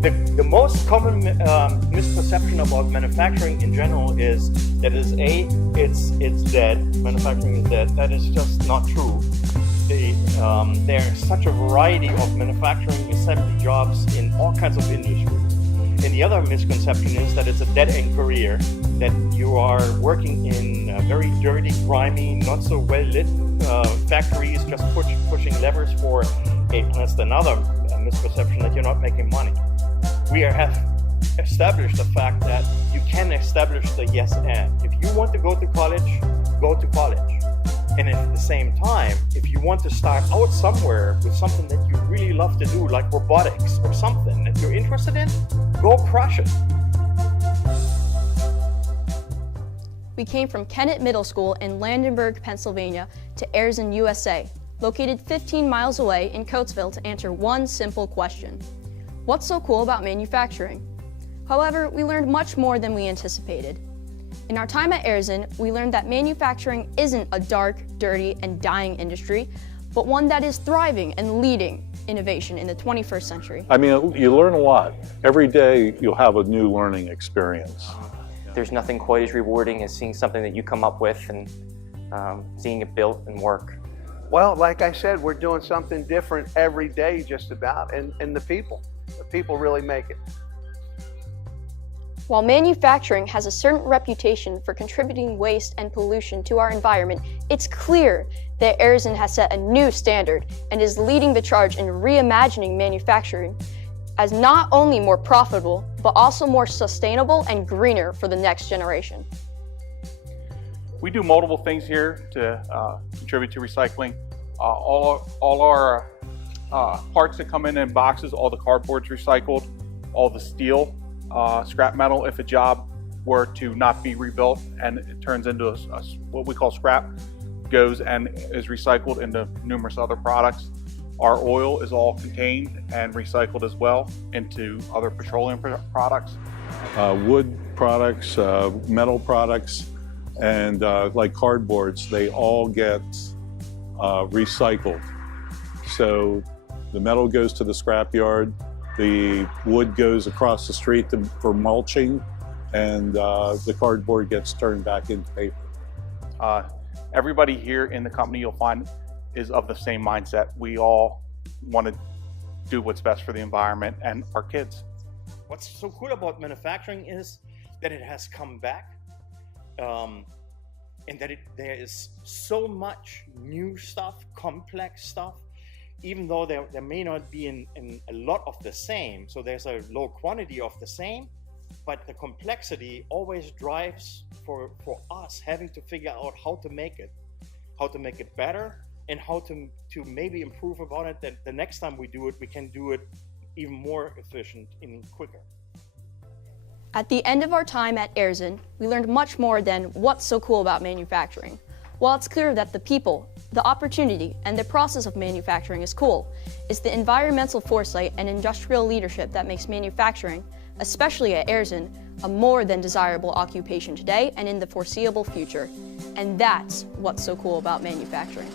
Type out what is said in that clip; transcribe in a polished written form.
The most common misperception about manufacturing in general is that it's dead. Manufacturing is dead. That is just not true. There's such a variety of manufacturing assembly jobs in all kinds of industries. And the other misconception is that it's a dead-end career, that you are working in very dirty, grimy, not so well-lit factories, just pushing levers for that's another misperception, that you're not making money. We have established the fact that you can establish the yes and. If you want to go to college, go to college. And at the same time, if you want to start out somewhere with something that you really love to do, like robotics or something that you're interested in, go crush it. We came from Kennett Middle School in Landenberg, Pennsylvania to Aerzen USA, located 15 miles away in Coatesville, to answer one simple question. What's so cool about manufacturing? However, we learned much more than we anticipated. In our time at Aerzen, we learned that manufacturing isn't a dark, dirty, and dying industry, but one that is thriving and leading innovation in the 21st century. I mean, you learn a lot. Every day you'll have a new learning experience. There's nothing quite as rewarding as seeing something that you come up with and seeing it built and work. Well, like I said, we're doing something different every day just about, and the people really make it. While manufacturing has a certain reputation for contributing waste and pollution to our environment, it's clear that Aerzen has set a new standard and is leading the charge in reimagining manufacturing as not only more profitable, but also more sustainable and greener for the next generation. We do multiple things here to contribute to recycling. All our parts that come in boxes, all the cardboard's recycled, all the steel, scrap metal, if a job were to not be rebuilt and it turns into what we call scrap, goes and is recycled into numerous other products. Our oil is all contained and recycled as well into other petroleum products. Wood products, metal products, and like cardboards, they all get recycled. So the metal goes to the scrapyard, the wood goes across the street for mulching, and the cardboard gets turned back into paper. Everybody here in the company, you'll find, is of the same mindset. We all want to do what's best for the environment and our kids. What's so cool about manufacturing is that it has come back, and that there is so much new stuff, complex stuff, even though there may not be in a lot of the same. So there's a low quantity of the same, but the complexity always drives for us having to figure out how to make it better, and how to maybe improve about it, that the next time we do it, we can do it even more efficient and quicker. At the end of our time at Aerzen, we learned much more than what's so cool about manufacturing. While it's clear that the people, the opportunity, and the process of manufacturing is cool, it's the environmental foresight and industrial leadership that makes manufacturing, especially at Aerzen, a more than desirable occupation today and in the foreseeable future. And that's what's so cool about manufacturing.